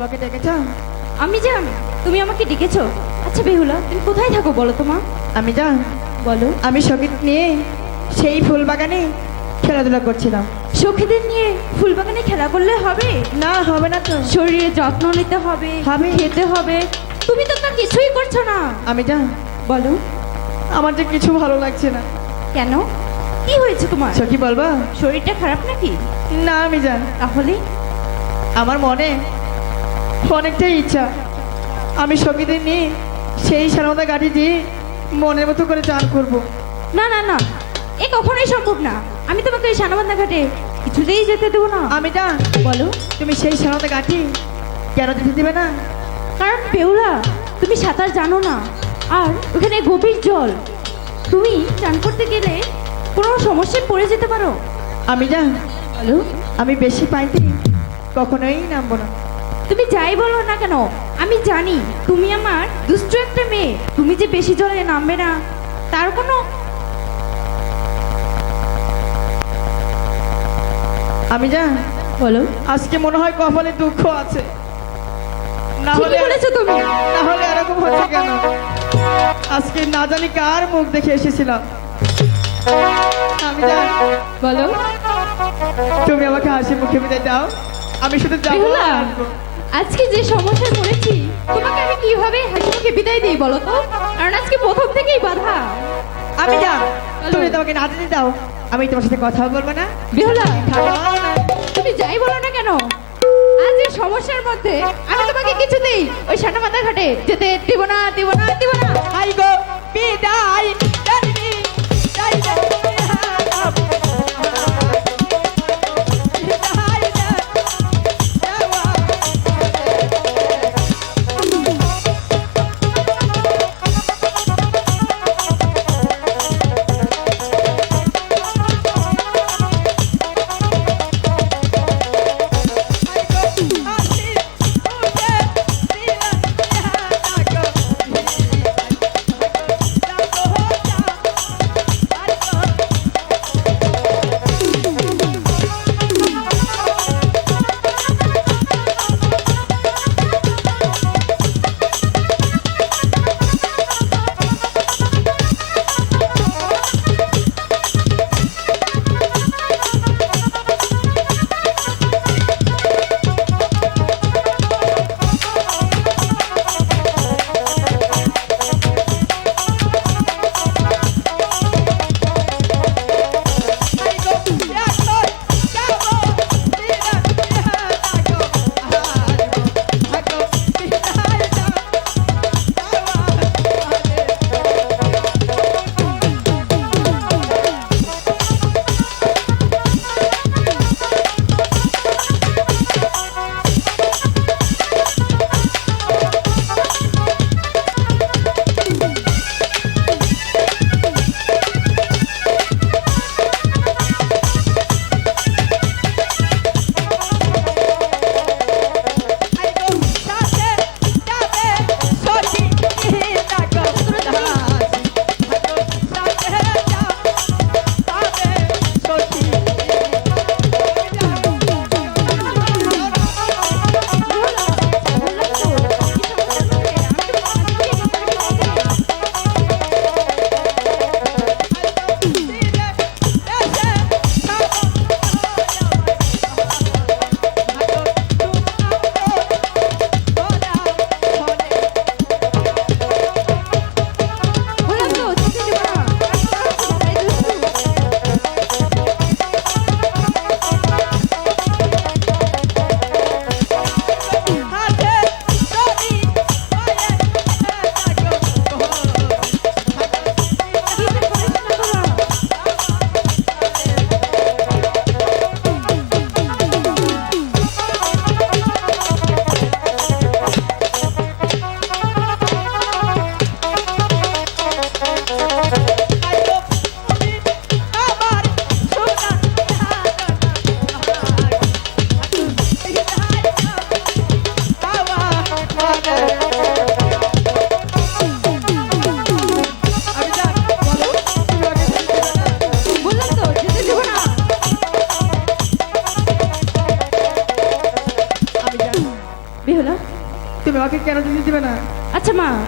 তোমাকে ডেকেছ? আমি জান তুমি আমাকে ডেকেছো? আচ্ছা বেহুলা তুমি কোথায় থাকো বলো তো মা? আমি যা বলো। আমি সংগীত নিয়ে সেই ফুল বাগানে খেলাধুলা করছিলাম। সখীদের নিয়ে ফুলবাগানে খেলা করলে হবে? না হবে না তো। শরীরের যত্ন নিতে হবে হবে। খেতে হবে। তুমি তো তা কিছুই করছ না। আমি যা বলো। আমার যে কিছু ভালো লাগছে না। কেন? কি হয়েছে তোমার? সখী বলবা? শরীরটা খারাপ নাকি? না আমি জান তাহলে? আমার মনে অনেকটাই ইচ্ছা। আমি সঙ্গীদের নিয়ে সেই সারদা গাড়ি দিয়ে মনের মতো করে চান করব। না না না। এ কখনোই সম্ভব না। আমি তোমাকে ওই সানাবান্ধা ঘাটে কিছুতেই যেতে দেবো না। আমি যা বলো। তুমি সেই সারদা গাড়ি কেন যেতে দেবে না? কারণ বেউলা তুমি সাঁতার জানো না। আর ওখানে গভীর জল। তুমি চান করতে গেলে কোনো সমস্যায় পড়ে যেতে পারো। আমি যা বলো। আমি বেশি পাইতে কখনোই নামবো না। তুমি যাই বলো না কেন আমি জানি তুমি আমার দুষ্ট একটা মেয়ে তুমি যে বেশি জলে নামবে না তার কোনো আমি যা বলো। আজকে মনে হয় কপালে দুঃখ আছে। না হলে বলেছ তুমি। না হলে এরকম হচ্ছে কেন? আজকে না জানি কার মুখ দেখে এসেছিলাম। আমি যা বলো। তুমি আমাকে হাসি মুখে বিদায় দাও। আমি শুধু যাব। আজকে যে সমস্যায় পড়েছি তোমাকে আমি কীভাবে হাসি মুখে বিদায় দিই বলো তো? কারণ আজকে প্রথম থেকেই বাধা। আমি যা তুমি তোমাকে না দিতে দাও। আমি তোমার সাথে কথা বলব না। বিহলা তুমি যাই বলো না কেন? আজ এই সমস্যার মধ্যে আমি তোমাকে কিছুতেই ওই সানা মাথা ঘাটে যেতে দিব না দিব না দিব না। আই গো বিদায়।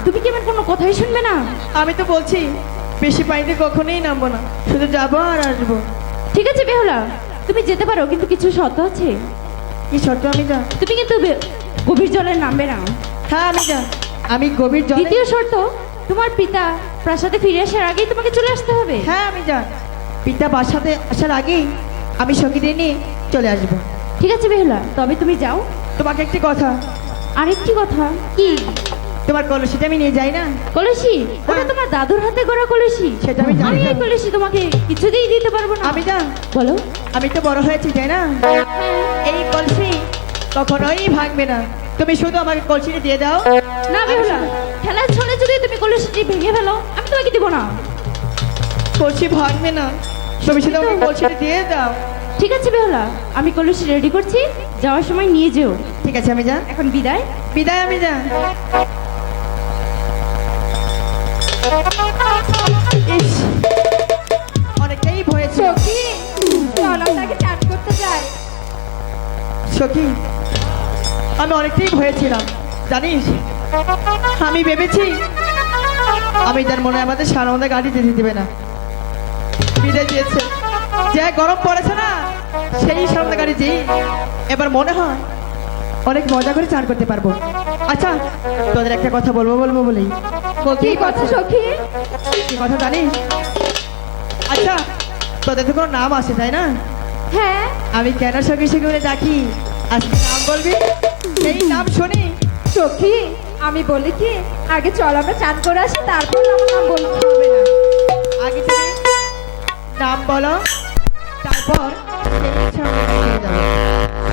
তুমি কি আমার কোনো কথাই শুনবে না? আমি তো বলছি বেশি পানিতে কখনোই নামবো না শুধু যাব আর আসব। ঠিক আছে বেহুলা তুমি যেতে পারো কিন্তু কিছু শর্ত আছে। কি শর্ত আমি যা। তুমি কিন্তু বে- গভীর জলে নামবে না। হ্যাঁ আমি যা। আমি গভীর জলে দ্বিতীয় শর্ত তোমার পিতা প্রাসাদে ফিরে আসার আগেই তোমাকে চলে আসতে হবে। হ্যাঁ আমি যা। পিতা বাসাতে আসার আগেই আমি সঙ্গীদের নিয়ে চলে আসব। ঠিক আছে বেহুলা তবে তুমি যাও। তোমাকে একটি কথা। আরেকটি কথা কি? তোমার কলসিটা আমি নিয়ে যাই না। কলসি? ওটা তোমার দাদুর হাতে গড়া কলসি? সেটা আমি জানি আমি না। এই কলসি তোমাকে কিছুতেই দিতে পারব না। আমি যা বলো। আমি তো বড় হয়েছি তাই না? এই কলসি কখনোই ভাঙবে না। তুমি শুধু আমাকে কলসিটা দিয়ে দাও। না বেহুলা। খেলার ছলে যদি তুমি কলসিটি ভেঙে ফেলো আমি তোমাকে দিব না। কলসি ভাঙবে না। তুমি শুধু আমাকে কলসিটা দিয়ে দাও। ঠিক আছে বেহুলা। আমি কলসি রেডি করছি। যাওয়ার সময় নিয়ে যেও। ঠিক আছে আমি যা এখন বিদায়। বিদায় আমি যা ইস, অনেকটাই ভয়েছে। সখী চল আপনাকে চান করতে যাই। সখী আমি অনেকটাই ভয়েছিলাম জানিস? আমি ভেবেছি আমি তার মনে হয় আমাদের সারা আমাদের গাড়ি দিতে দিবে না। বিদায় দিয়েছে। যে গরম পড়েছে না সেই সামনে গাড়ি যেই এবার মনে হয় অনেক মজা করে চান করতে পারব। আচ্ছা তোদের একটা কথা বলব বলব বলেই। বলতেই পারছি সখী? কি কথা জানিস আচ্ছা তোদের তো কোনো নাম আছে তাই না? হ্যাঁ। আমি কেন সঙ্গে সঙ্গে বলে ডাকি? আজকে নাম বলবি? সেই নাম শুনি। সখী আমি বলি কি আগে চল আমরা চান করে আসি তারপর আমার নাম বলতে হবে না। আগে তুমি নাম বলো তারপর সেই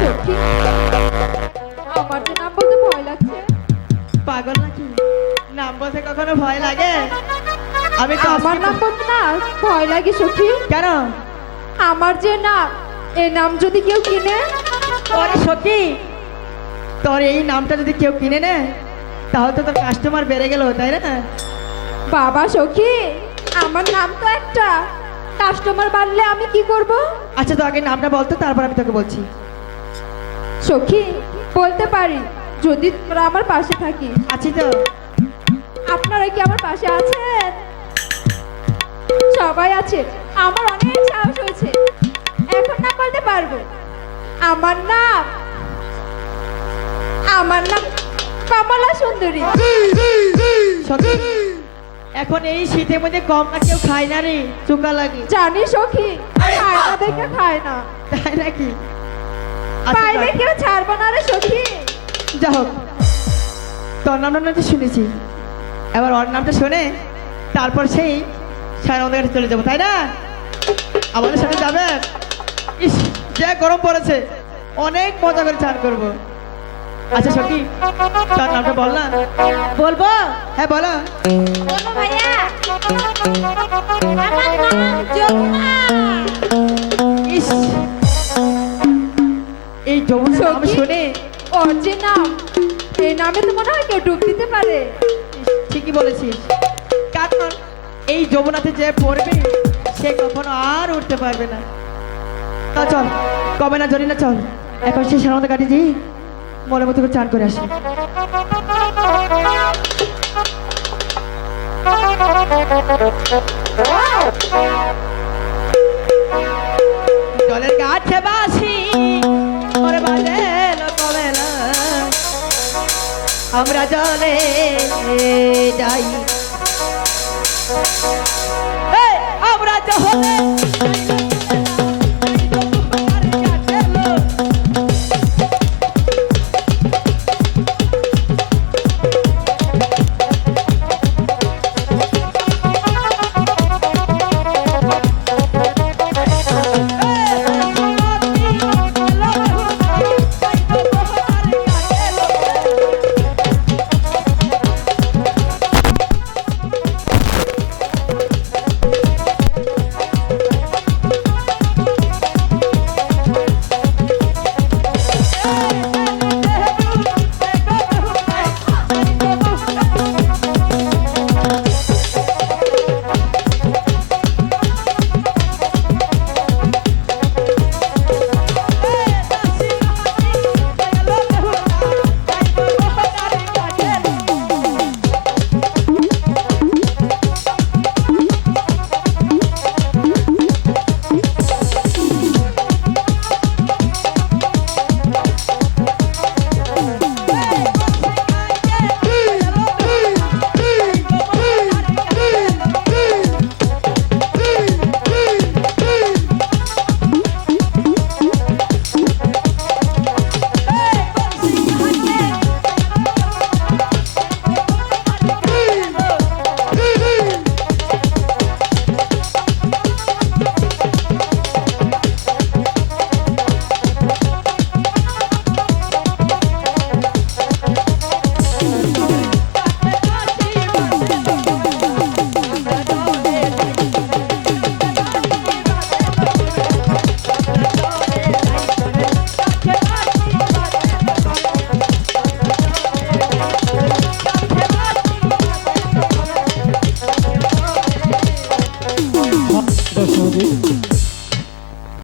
সখী আমার যে নাম বলতে ভয় লাগছে। পাগল নাকি? নাম বলতে কখনো ভয় লাগে? আমি তো আমার নাম বলতে না ভয় লাগে সখী। কেন? আমার যে নাম এ নাম যদি কেউ কিনে? ওরে সখী তোর এই নামটা যদি কেউ কিনে নেয় তাহলে তো তোর কাস্টমার বেড়ে গেল তাই না? বাবা সখী আমার নাম তো একটা। কাস্টমার বাড়লে আমি কি করব? আচ্ছা তো আগে নামটা বলতো তারপর আমি তোকে বলছি। সখী বলতে পারি যদি তোমরা আমার পাশে থাকি আছি তো। আপনারা কি আমার পাশে আছেন? সবাই আছে আমার অনেক সাহস হয়েছে। এখন না বলতে পারব? আমার নাম আমার নাম কমলা সুন্দরী। সখী এখন এই শীতের মধ্যে কম না কেউ খায় না রে চুকা লাগে। জানি সখী খায় না দেখে খায় না। তাই নাকি? আচ্ছা, যাক। কেউ ছাড়বো না রে সখী যা হোক তোর নামটা তো শুনেছি এবার ওর নামটা শুনে তারপর সেই সারা আমাদের কাছে চলে যাব তাই না আমাদের সাথে যাবে ইস যে গরম পড়েছে অনেক মজা করে চান করব আচ্ছা সখী তার নামটা বল না বলব হ্যাঁ বলো ভাইয়া ইস যমুনা নাম? শুনে ওর যে নাম। এই নামে তো মনে হয় কেউ ডুব দিতে পারে। ঠিকই বলেছিস। কারণ এই যমুনাতে যে পড়বে সে কখনো আর উঠতে পারবে না। তা চল কবে না জরি না চল। এখন সে সারামতো মনে মতো করে চান করে আসি। জলের গাছে বাসি। আমরা জলে যাই। আমরা জলে